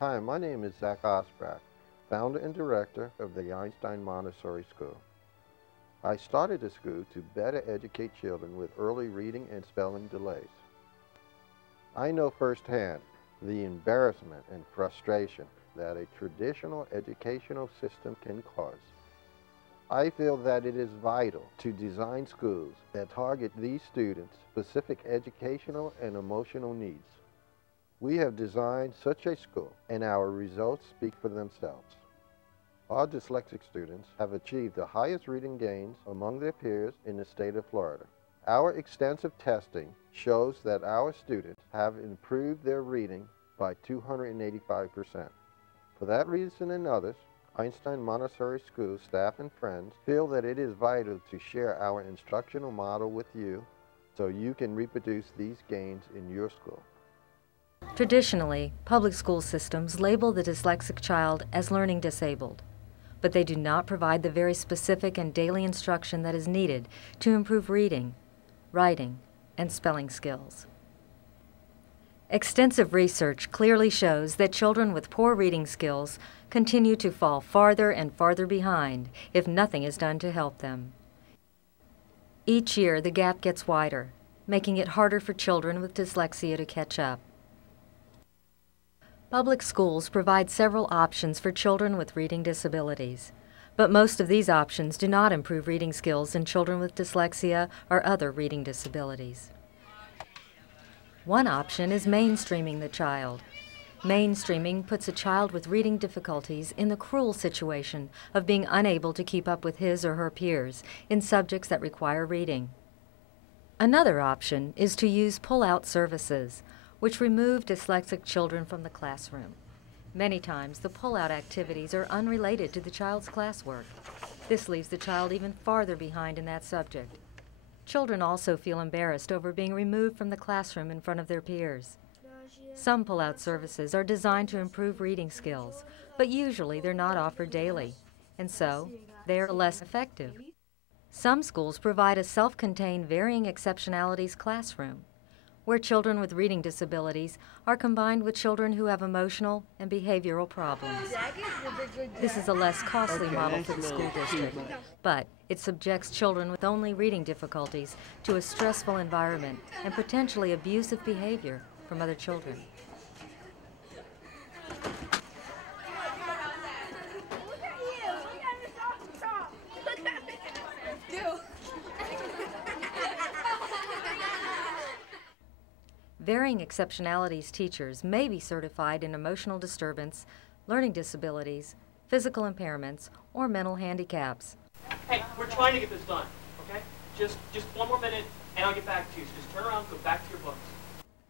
Hi, my name is Zach Osbrack, founder and director of the Einstein Montessori School. I started the school to better educate children with early reading and spelling delays. I know firsthand the embarrassment and frustration that a traditional educational system can cause. I feel that it is vital to design schools that target these students' specific educational and emotional needs. We have designed such a school, and our results speak for themselves. Our dyslexic students have achieved the highest reading gains among their peers in the state of Florida. Our extensive testing shows that our students have improved their reading by 285%. For that reason and others, Einstein Montessori School staff and friends feel that it is vital to share our instructional model with you so you can reproduce these gains in your school. Traditionally, public school systems label the dyslexic child as learning disabled, but they do not provide the very specific and daily instruction that is needed to improve reading, writing, and spelling skills. Extensive research clearly shows that children with poor reading skills continue to fall farther and farther behind if nothing is done to help them. Each year, the gap gets wider, making it harder for children with dyslexia to catch up. Public schools provide several options for children with reading disabilities, but most of these options do not improve reading skills in children with dyslexia or other reading disabilities. One option is mainstreaming the child. Mainstreaming puts a child with reading difficulties in the cruel situation of being unable to keep up with his or her peers in subjects that require reading. Another option is to use pull-out services, which remove dyslexic children from the classroom. Many times, the pull-out activities are unrelated to the child's classwork. This leaves the child even farther behind in that subject. Children also feel embarrassed over being removed from the classroom in front of their peers. Some pull-out services are designed to improve reading skills, but usually they're not offered daily, and so they're less effective. Some schools provide a self-contained varying exceptionalities classroom, where children with reading disabilities are combined with children who have emotional and behavioral problems. This is a less costly model for the school district, but it subjects children with only reading difficulties to a stressful environment and potentially abusive behavior from other children. Varying exceptionalities teachers may be certified in emotional disturbance, learning disabilities, physical impairments, or mental handicaps. Hey, we're trying to get this done, okay? Just one more minute and I'll get back to you. So just turn around and go back to your books.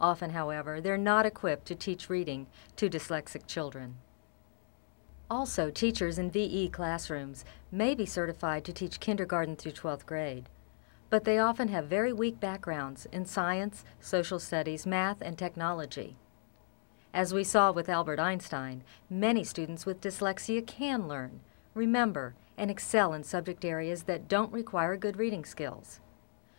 Often, however, they're not equipped to teach reading to dyslexic children. Also, teachers in VE classrooms may be certified to teach kindergarten through 12th grade, but they often have very weak backgrounds in science, social studies, math, and technology. As we saw with Albert Einstein, many students with dyslexia can learn, remember, and excel in subject areas that don't require good reading skills.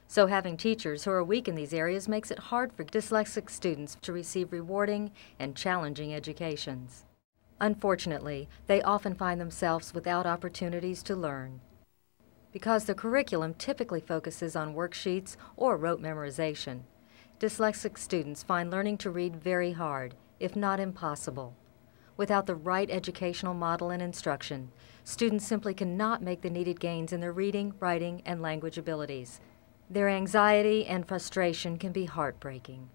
So having teachers who are weak in these areas makes it hard for dyslexic students to receive rewarding and challenging educations. Unfortunately, they often find themselves without opportunities to learn. Because the curriculum typically focuses on worksheets or rote memorization, dyslexic students find learning to read very hard, if not impossible. Without the right educational model and instruction, students simply cannot make the needed gains in their reading, writing, and language abilities. Their anxiety and frustration can be heartbreaking.